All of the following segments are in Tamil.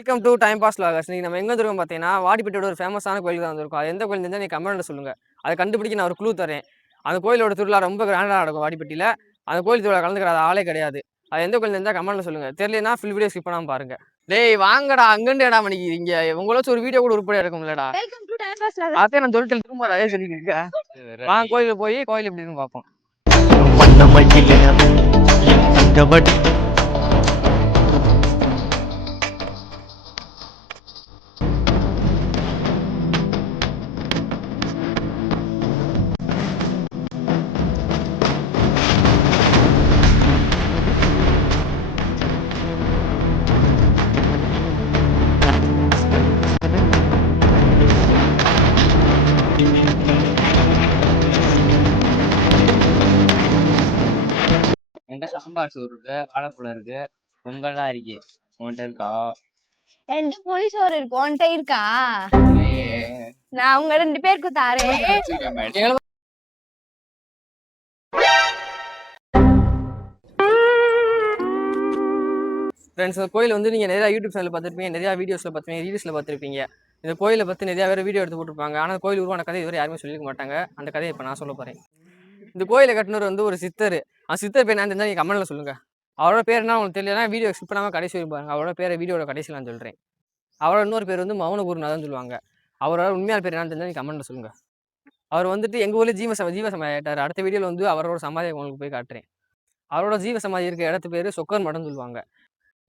Welcome to time pass loggers. நீங்கள் நம்ம எங்கே வந்துருக்கோம் பார்த்தீங்கன்னா வாடிப்பட்டியோட ஒரு ஃபேமஸான கோயில் தான் வந்திருக்கும். அது எந்த கோயில் இருந்தால் நீங்கள் கமெண்ட்டில் சொல்லுங்கள். அதை கண்டுபிடிக்க நான் ஒரு க்ளூ தரேன். அந்த கோயிலோட திருவிழா ரொம்ப கிராண்டாக நடக்கும் வாடிப்பட்டியில். அந்த கோயில் திருவிழா கலந்துக்கிற ஆளே கிடையாது. அது எந்த கோயில் இருந்தால் கமெண்ட்டில் சொல்லுங்கள். தெரியலனா ஃபுல் வீடியோ ஸ்கிப் பண்ணாமல் பாருங்கள். டேய் வாங்கடா, அங்கேருந்து இடம் பண்ணிக்கிறீங்க. உங்களாச்சும் ஒரு வீடியோ கூட உருப்படியாக இருக்கும் இல்லடா. அதே நான் சொல்லிட்டு திரும்ப அதே சொல்லிட்டு இருக்கேன். வாங்க கோயிலுக்கு போய் கோயில் எப்படி இருக்குன்னு பார்ப்போம். சாம்பார் சோறு இருக்கு, வாழைப்பழம் இருக்கு, பொங்கல்லாம் இருக்கு. உன்கிட்ட இருக்கா? என்கிட்ட புளி சோறு இருக்கு, உன்கிட்ட இருக்கா? நான் உங்க 2 பேருக்கு தாரேன். ஃப்ரெண்ட்ஸ், இந்த கோயில் வந்து நீங்கள் நிறையா யூடியூப் சேனல் பார்த்துருப்பீங்க, நிறையா வீடியோஸில் பார்த்துருப்பீங்க, ரீல்ஸில் பார்த்துருப்பீங்க. இந்த கோயிலை பற்றி நிறையா பேர் வீடியோ எடுத்து போட்டிருப்பாங்க. ஆனால் கோயில் உருவான கதை இதுவரை யாருமே சொல்லிக்க மாட்டாங்க. அந்த கதையை இப்போ நான் சொல்ல போகிறேன். இந்த கோயிலை கட்டினவர் வந்து ஒரு சித்தர். அந்த சித்தர் பேர் என்ன தெரிஞ்சால் நீங்கள் கமெண்ட்டில் சொல்லுங்கள். அவரோட பேர் என்ன உங்களுக்கு தெரியலனா வீடியோ ஸ்கிப் பண்ணாமல் கடைசி வரைக்கும் பாருங்கள். அவரோட பேரை வீடியோட கடைசியில் நான் சொல்கிறேன். அவரோட இன்னொரு பேர் வந்து மௌன குருநாதன் சொல்லுவாங்க. அவரோட உண்மையான பேர் என்னன்னு தெரிஞ்சால் நீங்கள் கமெண்ட்டில் சொல்லுங்கள். அவர் வந்துட்டு எங்கள் ஊரில் ஜீவசமாதி ஆகிட்டார். அடுத்த வீடியோவில் வந்து அவரோட சமாதியை உங்களுக்கு போய் காட்டுறேன். அவரோட ஜீவசமாதி இருக்க இடத்து பேர் சொக்கர் மடம்னு சொல்லுவாங்க.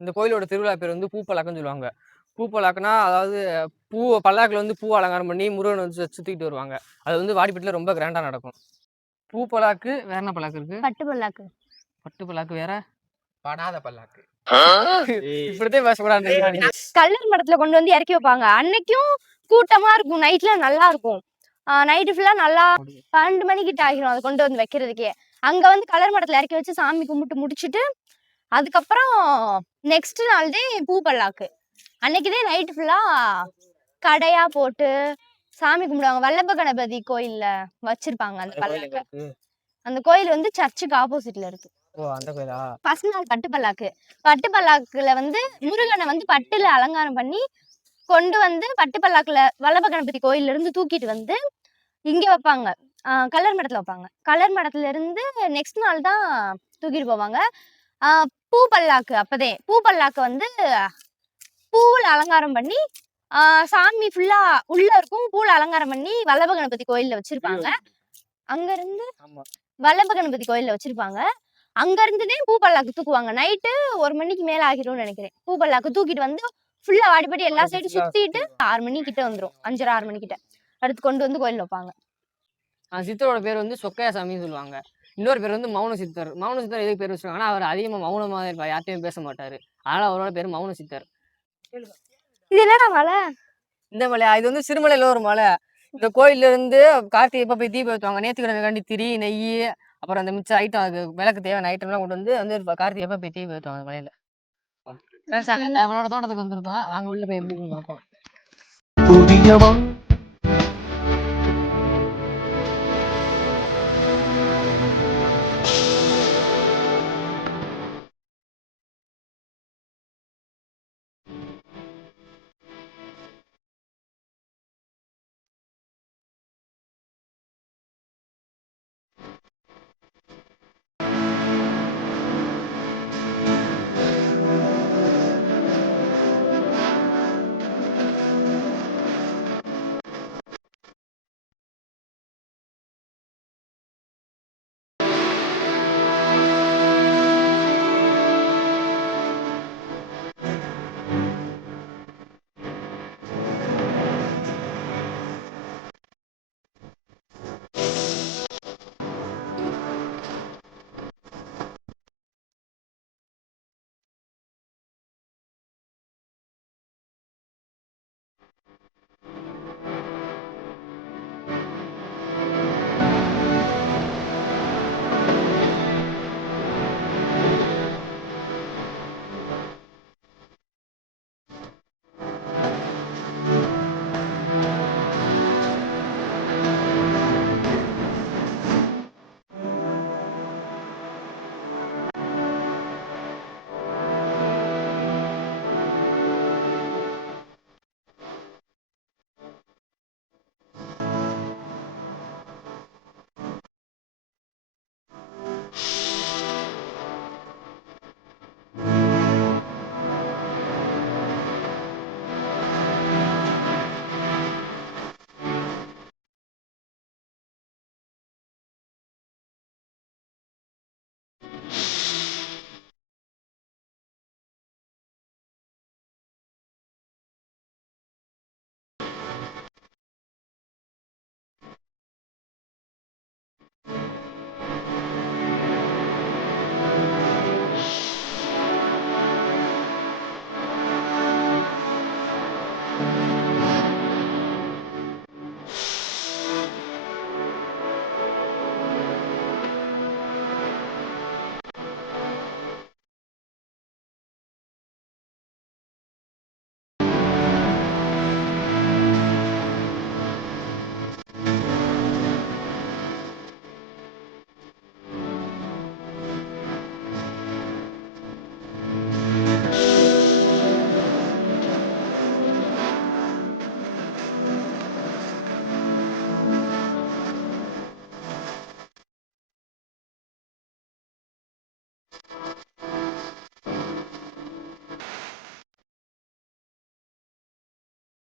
இந்த கோயிலோட திருவிழா பேர் வந்து பூப்பல்லாக்குன்னு சொல்லுவாங்க. பூப்பல்லாக்குனா அதாவது பல்லாக்கில் வந்து பூ அலங்காரம் பண்ணி முருகனை வந்து சுற்றிக்கிட்டு வருவாங்க. அது வந்து வாடிப்பட்டியில் ரொம்ப கிராண்டாக நடக்கும். பூப்பல்லாக்கு வேற என்ன பல்லாக்கு இருக்கு? பட்டு பல்லாக்கு. பட்டு பல்லாக்கு வேற படாத பல்லாக்கு. இப்படித்தான் பேசக்கூடாது. கல்லர் மடத்துல கொண்டு வந்து இறக்கி வைப்பாங்க. அன்னைக்கும் கூட்டமா இருக்கும். நைட்ல நல்லா இருக்கும். நைட்டு ஃபுல்லா நல்லா 12 மணிக்கிட்ட ஆகிரும் அதை கொண்டு வந்து வைக்கிறதுக்கே. அங்க வந்து கலர் மடத்துல இறக்கி வச்சு சாமி கும்பிட்டு முடிச்சுட்டு அதுக்கப்புறம் நெக்ஸ்ட் நாள் தான் பூ பல்லாக்கு. அன்னைக்குதான் நைட்டு ஃபுல்லா கடையா போட்டு சாமி கும்பிடுவாங்க. வல்லப கணபதி கோயில்ல வச்சிருப்பாங்க அந்த பல்லாக்கு. அந்த கோயில் வந்து சர்ச்சுக்கு ஆப்போசிட்ல இருக்கு. ஃபர்ஸ்ட் நாள் பட்டு பல்லாக்கு. பட்டு பல்லாக்குல வந்து முருகனை வந்து பட்டுல அலங்காரம் பண்ணி கொண்டு வந்து பட்டு பல்லாக்குல வல்லப கணபதி கோயில்ல இருந்து தூக்கிட்டு வந்து இங்க வைப்பாங்க. கலர் மடத்துல வைப்பாங்க. கலர் மடத்துல இருந்து நெக்ஸ்ட் நாள் தான் தூக்கிட்டு போவாங்க. பூ பல்லாக்கு அப்பதே பூ பல்லாக்கு வந்து பூவுல அலங்காரம் பண்ணி சாமி ஃபுல்லா உள்ள இருக்கும். பூல அலங்காரம் பண்ணி வல்லப கணபதி கோயில்ல வச்சிருப்பாங்க. அங்க இருந்து வல்லப கணபதி கோயில்ல வச்சிருப்பாங்க. அங்க இருந்துதே பூ பல்லாக்கு தூக்குவாங்க. நைட்டு 1 மணிக்கு மேல ஆகிரும்னு நினைக்கிறேன். பூ பல்லாக்கு தூக்கிட்டு வந்து ஃபுல்லா வாடிப்பட்டி எல்லா சைடும் சுத்திட்டு 6 மணி கிட்ட வந்துரும். 5:30 6 மணி கிட்ட அடுத்து கொண்டு வந்து கோயில் வைப்பாங்க. சித்தரோட பேர் வந்து சொக்கையா சாமின்னு சொல்லுவாங்க. இன்னொரு பேர் வந்து மௌன சித்தர். மௌன சித்தர் எதுக்கு பேர் வச்சிருக்காங்கன்னா அவர் அதிகமாக மௌனமாக இருப்பார், யார்ட்டையும் பேச மாட்டாரு. அதனால அவரோட பேர் மௌன சித்தர். இது என்னடா மலை? இந்த மலையா? இது வந்து சிறுமலையில ஒரு மலை. இந்த கோயில்ல இருந்து கார்த்திகை எப்போ போய் தீபம் ஏற்றுவாங்க. நேற்றுக்கிழமை காண்டி திரி நெய் அப்புறம் அந்த மிச்ச ஐட்டம், அது விளக்கு தேவையான ஐட்டம்லாம் கொண்டு வந்து கார்த்திகை எப்போ போய் தீபம் ஏற்றுவாங்க மலையில. அவனோட தோட்டத்துக்கு வந்துருந்தோம். அங்கே உள்ள போய் எப்படி பார்ப்போம்.